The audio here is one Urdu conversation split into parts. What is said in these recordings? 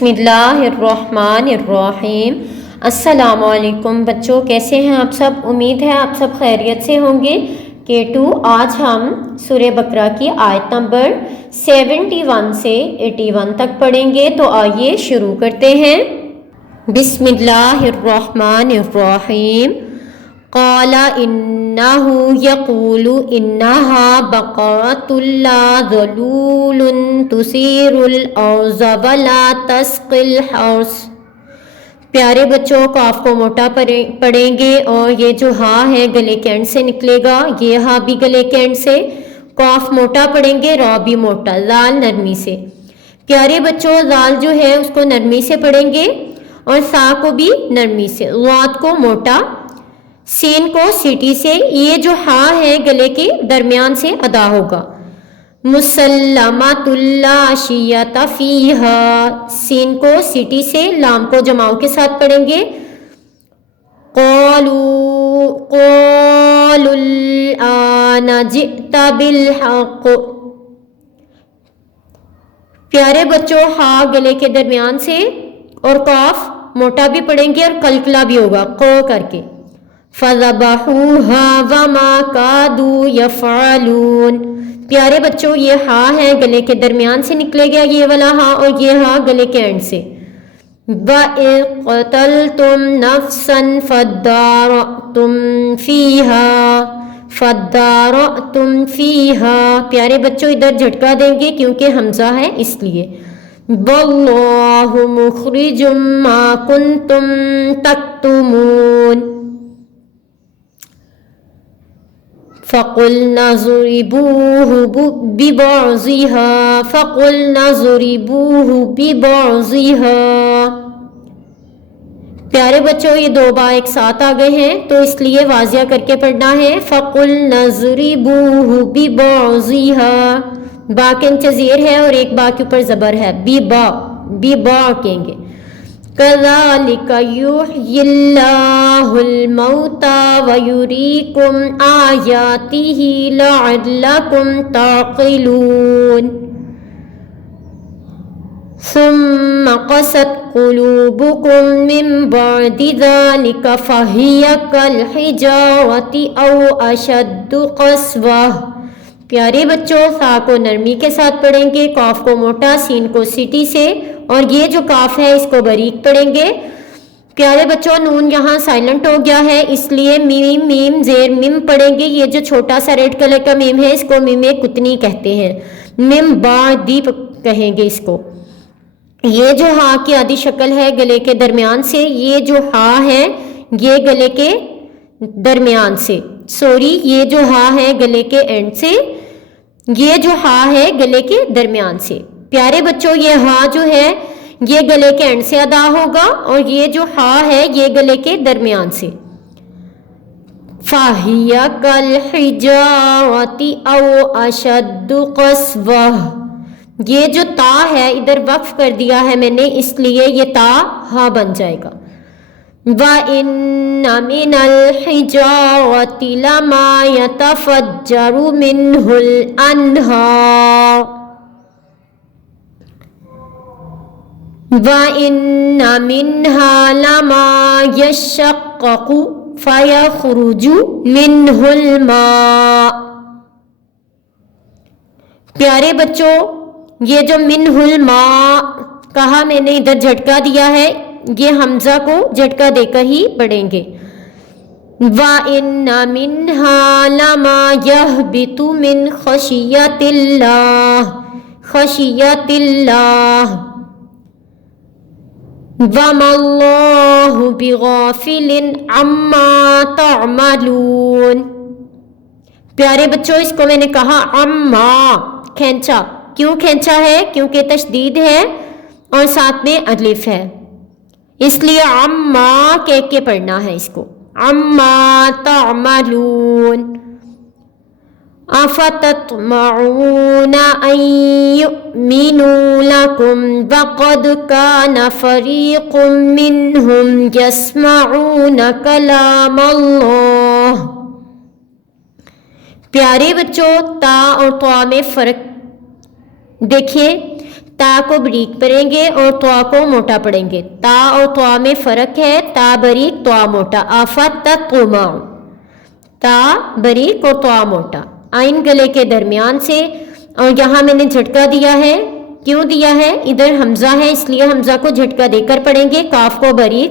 بسم اللہ الرحمن الرحیم۔ السلام علیکم بچوں، کیسے ہیں آپ سب؟ امید ہے آپ سب خیریت سے ہوں گے۔ K2 آج ہم سورہ بقرہ کی آیت نمبر 71 سے 81 تک پڑھیں گے، تو آئیے شروع کرتے ہیں۔ بسم اللہ الرحمن الرحیم۔ قال انہ یقول انہا بقرۃ لا ذلول تثیر الارض ولا تسقی الحرث۔ پیارے بچوں، قاف کو موٹا پڑھیں گے اور یہ جو ہاں ہے گلے کے اینڈ سے نکلے گا، یہ ہاں بھی گلے کے اینڈ سے، قاف موٹا پڑھیں گے، را بھی موٹا، لال نرمی سے۔ پیارے بچوں، لال جو ہے اس کو نرمی سے پڑھیں گے اور سا کو بھی نرمی سے، رات کو موٹا، سین کو سیٹی سے، یہ جو ہاں ہے گلے کے درمیان سے ادا ہوگا۔ مسلمۃ لا شیۃ فیہا، سین کو سیٹی سے، لام کو جماؤ کے ساتھ پڑھیں گے۔ قالوا الآن جئت بالحق۔ پیارے بچوں، ہاں گلے کے درمیان سے اور قاف موٹا بھی پڑھیں گے اور کلکلا بھی ہوگا قو کر کے۔ فَذَبَحُوهَا وَمَا كَادُوا يَفْعَلُونَ۔ پیارے بچوں، یہ ہاں ہے گلے کے درمیان سے نکلے گا یہ والا ہاں، اور یہ ہاں گلے کے اینڈ سے۔ وَإِذْ قَتَلْتُمْ نَفْسًا فَادَّارَأْتُمْ فِيهَا۔ پیارے بچوں، ادھر جھٹکا دیں گے کیونکہ حمزہ ہے اس لیے۔ وَاللَّهُ مُخْرِجٌ مَا كُنْتُمْ تَكْتُمُونَ۔ فَقُلْنَا اضْرِبُوهُ بِبَعْضِهَا۔ پیارے بچوں، یہ دو با ایک ساتھ آ گئے ہیں تو اس لیے واضح کر کے پڑھنا ہے۔ فَقُلْنَا اضْرِبُوهُ بِبَعْضِهَا، با کے نیچے زیر ہے اور ایک با کے اوپر زبر ہے، بِبَا کہیں گے۔ كَذَلِكَ يُحْيِي اللَّهُ الْمَوْتَى وَيُرِيكُمْ آيَاتِهِ لَعَلَّكُمْ تَعْقِلُونَ۔ ثُمَّ قَسَتْ قُلُوبُكُم مِّن بَعْدِ ذَلِكَ فَهِيَ كَالْحِجَارَةِ أَوْ أَشَدُّ قَسْوَةً۔ پیارے بچوں، سا کو نرمی کے ساتھ پڑھیں گے، قاف کو موٹا، سین کو سیٹی سے، اور یہ جو کاف ہے اس کو باریک پڑھیں گے۔ پیارے بچوں، نون یہاں سائلنٹ ہو گیا ہے اس لیے میم میم زیر میم پڑھیں گے۔ یہ جو چھوٹا سا ریڈ کلر کا میم ہے اس کو میم کتنی کہتے ہیں، میم بعدی کہیں گے اس کو۔ یہ جو ہاں کی آدھی شکل ہے گلے کے درمیان سے، یہ جو ہاں ہے یہ گلے کے درمیان سے، سوری یہ جو ہاں ہے گلے کے اینڈ سے، یہ جو ہاں ہے گلے کے درمیان سے۔ پیارے بچوں، یہ ہاں جو ہے یہ گلے کے اینڈ سے ادا ہوگا اور یہ جو ہاں ہے یہ گلے کے درمیان سے۔ فَهِيَ كَالْحِجَارَةِ أَوْ أَشَدُّ قَسْوَةً۔ یہ جو تا ہے ادھر وقف کر دیا ہے میں نے، اس لیے یہ تا ہاں بن جائے گا۔ وَإِنَّ مِنَ الْحِجَارَةِ لَمَا يَتَفَجَّرُ مِنْهُ الْأَنْهَارُ وَإِنَّ مِنْهَا لَمَا يَشَّقَّقُ فَيَخْرُجُ مِنْهُ الْمَاءُ۔ پیارے بچوں، یہ جو مِنْهُ الْمَاءُ کہا میں نے ادھر جھٹکا دیا ہے، یہ حمزہ کو جھٹکا دے کر ہی پڑھیں گے۔ وَإِنَّ مِنْهَا لَمَا يَهْبِطُ مِنْ خَشْيَةِ اللَّهِ وَمَا اللَّهُ بِغَافِلٍ عَمَّا تَعْمَلُونَ۔ پیارے بچوں، اس کو میں نے کہا عما کھینچا، کیوں کھینچا ہے؟ کیونکہ تشدید ہے اور ساتھ میں الف ہے، اس لیے عما کہہ کے پڑھنا ہے اس کو، عما تعملون۔ أَفَتَطْمَعُونَ أَن يُؤْمِنُوا لَكُمْ وَقَدْ كَانَ فَرِيقٌ مِّنْهُمْ يَسْمَعُونَ كَلَامَ اللَّهِ۔ پیارے بچوں، تا اور طا میں فرق دیکھیے۔ تا کو بریک پڑھیں گے اور توا کو موٹا پڑھیں گے. تا اور توا میں فرق ہے, تا بریک توا موٹا. افتطمع, تا بریک اور توا موٹا. عین گلے کے درمیان سے, اور یہاں میں نے جھٹکا دیا ہے. کیوں دیا ہے؟ ادھر حمزہ ہے اس لیے حمزہ کو جھٹکا دے کر پڑھیں گے. کاف کو بریک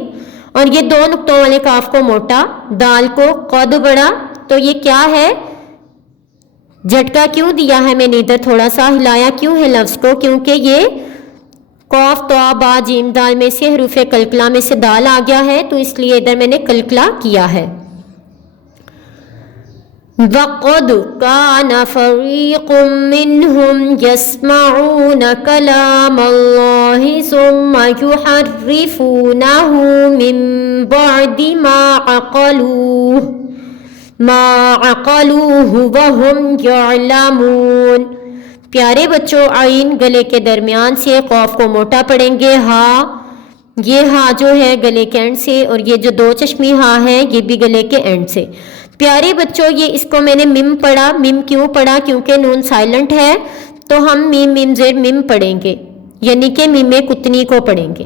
اور یہ دو نقطوں والے کاف کو موٹا, دال کو قد بڑا. تو یہ کیا ہے؟ جھٹکا کیوں دیا ہے میں نے ادھر تھوڑا سا ہلایا کیوں ہے لفظ کو؟ کیونکہ یہ قاف طا با جیم دال میں سے حروف کلکلا میں سے دال آ گیا ہے, تو اس لیے ادھر میں نے کلکلا کیا ہے. وَقَدْ كَانَ فَرِيقٌ مِّنْهُمْ يَسْمَعُونَ كَلَامَ اللَّهِ ثُمَّ يُحَرِّفُونَهُ مِن بَعْدِ مَا عَقَلُوهُ وَهُمْ يَعْلَمُونَ. پیارے بچوں, عین گلے کے درمیان سے قاف کو موٹا پڑھیں گے. ہا, یہ ہا جو ہے گلے کے اینڈ سے, اور یہ جو دو چشمی ہا ہے یہ بھی گلے کے اینڈ سے. پیارے بچوں, یہ اس کو میں نے مم پڑھا. مم کیوں پڑھا؟ کیونکہ نون سائلنٹ ہے, تو ہم میم میم زیر مم پڑھیں گے, یعنی کہ میم کتنی کو پڑھیں گے.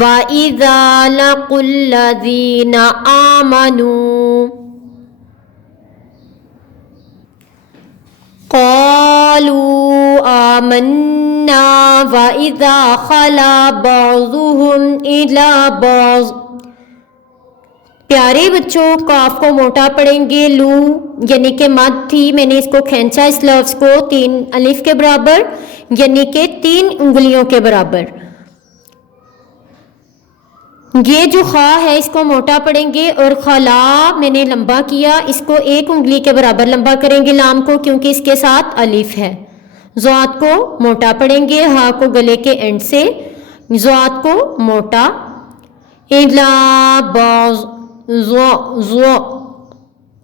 وَإِذَا لَقُوا الَّذِينَ آمَنُوا قَالُوا آمَنَّا وَإِذَا خَلَا بَعْضُهُمْ إِلَى بَعْضٍ. پیارے بچوں, کاف کو موٹا پڑھیں گے. لو یعنی کہ مد تھی, میں نے اس کو کھینچا اس لفظ کو 3 الف کے برابر, یعنی کہ 3 انگلیوں کے برابر. یہ جو خا ہے اس کو موٹا پڑھیں گے, اور خلا میں نے لمبا کیا, اس کو 1 انگلی کے برابر لمبا کریں گے لام کو, کیونکہ اس کے ساتھ الف ہے. ضاد کو موٹا پڑھیں گے, ہا کو گلے کے اینڈ سے, ضاد کو موٹا. الا بعض,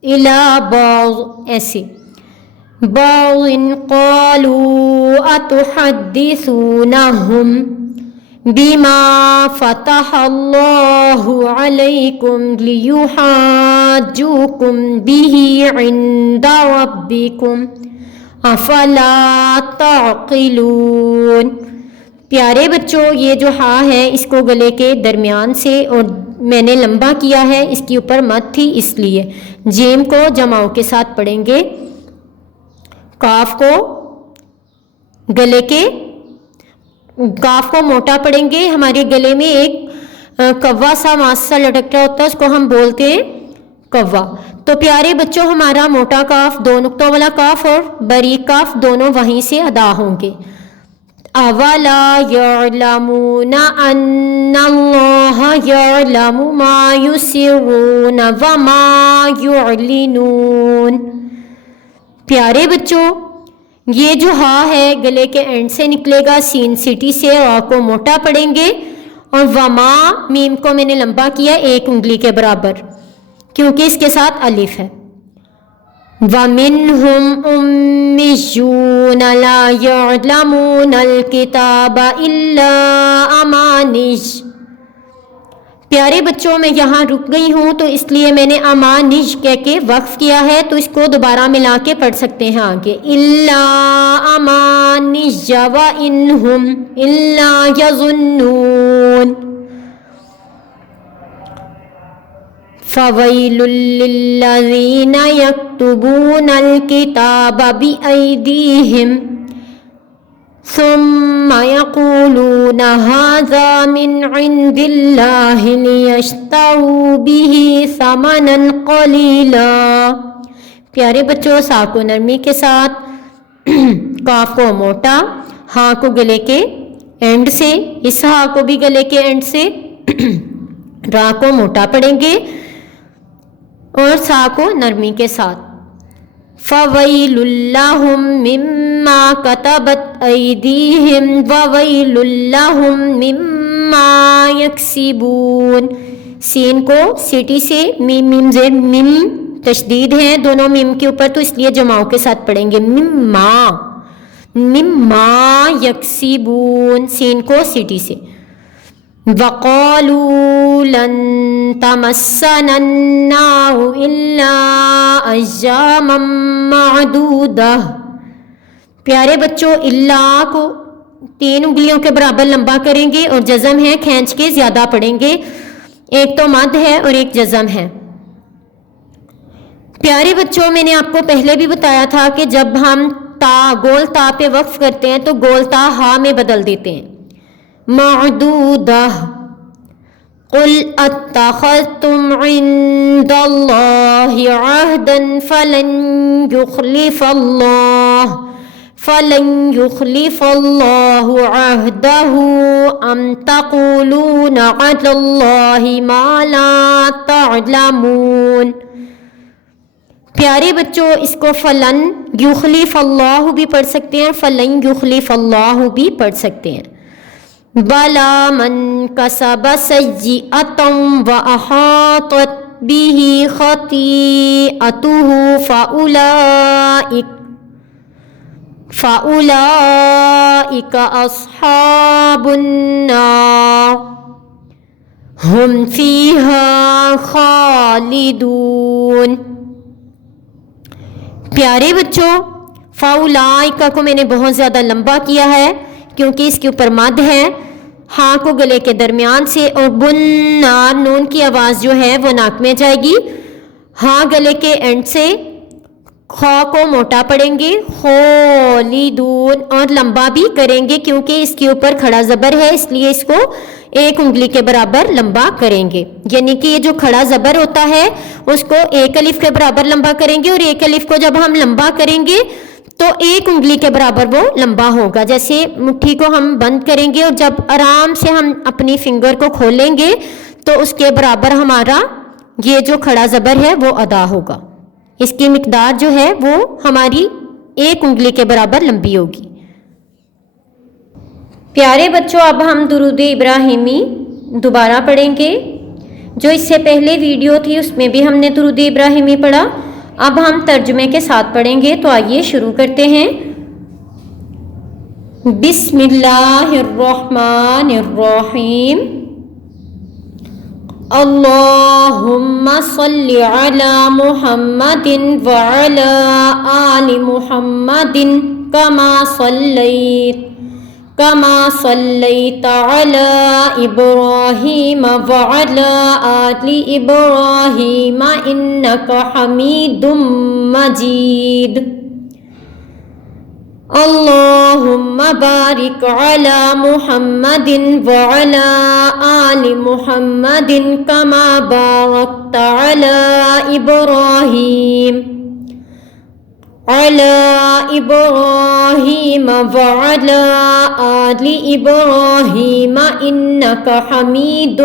الا بعض ایسے. بعض قالوا اتحدثونهم بما فتح اللہ علیکم لیحاجوکم به عند ربکم افلا تعقلون. پیارے بچوں, یہ جو ہا ہے اس کو گلے کے درمیان سے اور میں نے لمبا کیا ہے, اس کے اوپر مد تھی اس لیے. جیم کو جماؤں کے ساتھ پڑھیں گے. کاف کو گلے کے, کاف کو موٹا پڑھیں گے. ہمارے گلے میں ایک کوا سا ماس سا لٹک رہا ہوتا ہے, اس کو ہم بولتے ہیں کوا. تو پیارے بچوں, ہمارا موٹا کاف, 2 نقطوں والا کاف اور باریک کاف دونوں وہیں سے ادا ہوں گے. اولا یعلمون ان اللہ یعلم ما یسرون وما یعلنون. پیارے بچوں, یہ جو ہا ہے گلے کے اینڈ سے نکلے گا, سین سٹی سے, را کو موٹا پڑھیں گے, اور وما میم کو میں نے لمبا کیا 1 انگلی کے برابر, کیونکہ اس کے ساتھ الف ہے. وَمِنْهُمْ أُمِّيُّونَ لَا يَعْلَمُونَ الْكِتَابَ إِلَّا أَمَانِيَّ. پیارے بچوں, میں یہاں رک گئی ہوں تو اس لیے میں نے امانج کہہ کے وقف کیا ہے, تو اس کو دوبارہ ملا کے پڑھ سکتے ہیں آگے. إِلَّا أَمَانِيَّ وَإِنْهُمْ إِلَّا يَظُنُّونَ. فَوَيْلٌ لِّلَّذِينَ يَكْتُبُونَ الْكِتَابَ بِأَيْدِيهِمْ ثُمَّ يَقُولُونَ هَذَا مِنْ عِنْدِ اللَّهِ لِيَشْتَرُوا بِهِ ثَمَنًا قَلِيلًا. پیارے بچوں, سا کو نرمی کے ساتھ, کاف کو موٹا, ہا کو گلے کے اینڈ سے, اس ہا کو بھی گلے کے اینڈ سے, را کو موٹا پڑھیں گے, اور سا کو نرمی کے ساتھ. فَوَيْلٌ لَّهُم مِّمَّا كَتَبَتْ أَيْدِيهِمْ وَوَيْلٌ لَّهُم مِّمَّا يَكْسِبُونَ. سین کو سیٹی سے, میم میم زیر میم تشدید ہے دونوں میم کے اوپر, تو اس لیے جماؤں کے ساتھ پڑھیں گے. مما, مما یکسبون, سین کو سیٹی سے. وَقَالُوا لَن تَمَسَّنَا النَّارُ إِلَّا أَيَّامًا مَّعْدُودَةً. پیارے بچوں اللہ کو 3 انگلیوں کے برابر لمبا کریں گے اور جزم ہے کھینچ کے زیادہ پڑھیں گے، ایک تو مد ہے اور ایک جزم ہے۔ پیارے بچوں میں نے آپ کو پہلے بھی بتایا تھا کہ جب ہم گول تا پہ وقف کرتے ہیں تو گول تا ہا میں بدل دیتے ہیں۔ معدودہ قل اتخذتم عند اللہ عہدا فلن يخلف اللہ عہدہ ام تقولون علی اللہ ما لا تعلمون۔ پیارے بچوں اس کو فلن یخلف اللہ بھی پڑھ سکتے ہیں، فلن یخلف اللہ بھی پڑھ سکتے ہیں۔ بلا من کسب سیئۃ واحاطت بہ خطیئتہ فاولئک اصحاب النار ہم فیہا خالدون۔ پیارے بچوں فاولائکا کو میں نے بہت زیادہ لمبا کیا ہے کیونکہ اس کے اوپر مد ہے، ہاں کو گلے کے درمیان سے، اور بنار نون کی آواز جو ہے وہ ناک میں جائے گی، ہاں گلے کے اینڈ سے، خا کو موٹا پڑیں گے، خالدون، اور لمبا بھی کریں گے کیونکہ اس کے اوپر کھڑا زبر ہے اس لیے اس کو 1 انگلی کے برابر لمبا کریں گے، یعنی کہ یہ جو کھڑا زبر ہوتا ہے اس کو 1 الف کے برابر لمبا کریں گے، اور 1 الف کو جب ہم لمبا کریں گے تو 1 انگلی کے برابر وہ لمبا ہوگا۔ جیسے مٹھی کو ہم بند کریں گے اور جب آرام سے ہم اپنی فنگر کو کھولیں گے تو اس کے برابر ہمارا یہ جو کھڑا زبر ہے وہ ادا ہوگا، اس کی مقدار جو ہے وہ ہماری 1 انگلی کے برابر لمبی ہوگی۔ پیارے بچوں اب ہم درود ابراہیمی دوبارہ پڑھیں گے، جو اس سے پہلے ویڈیو تھی اس میں بھی ہم نے درود ابراہیمی پڑھا، اب ہم ترجمے کے ساتھ پڑھیں گے، تو آئیے شروع کرتے ہیں۔ بسم اللہ الرحمن الرحیم۔ اللہم صلی علی محمد وعلی آل محمد كما صليت على إبراهيم وعلى آل إبراهيم إنك حميد مجيد۔ اللهم بارك على محمد وعلى آل محمد كما باركت على إبراهيم وعلى آل إبراهيم إنك حميد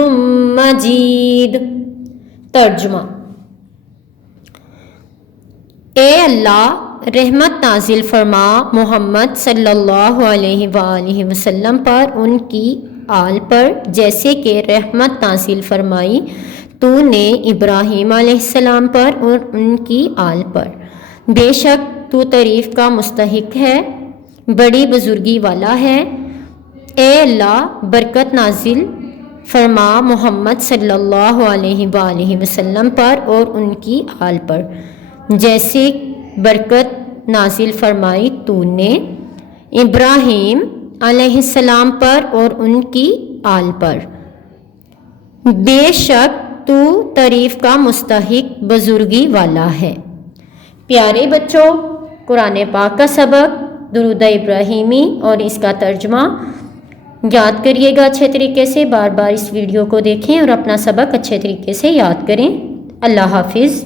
مجيد۔ ترجمہ: اے اللہ رحمت نازل فرما محمد صلی اللہ علیہ وآلہ وسلم پر، ان کی آل پر، جیسے کہ رحمت نازل فرمائی تو نے ابراہیم علیہ السلام پر اور ان کی آل پر۔ بے شک تو تعریف کا مستحق ہے، بڑی بزرگی والا ہے۔ اے اللہ برکت نازل فرما محمد صلی اللہ علیہ وآلہ وسلم پر اور ان کی آل پر، جیسے برکت نازل فرمائی تو نے ابراہیم علیہ السلام پر اور ان کی آل پر۔ بے شک تو تعریف کا مستحق بزرگی والا ہے۔ پیارے بچوں قرآن پاک کا سبق درود ابراہیمی اور اس کا ترجمہ یاد کریے گا اچھے طریقے سے، بار بار اس ویڈیو کو دیکھیں اور اپنا سبق اچھے طریقے سے یاد کریں۔ اللہ حافظ۔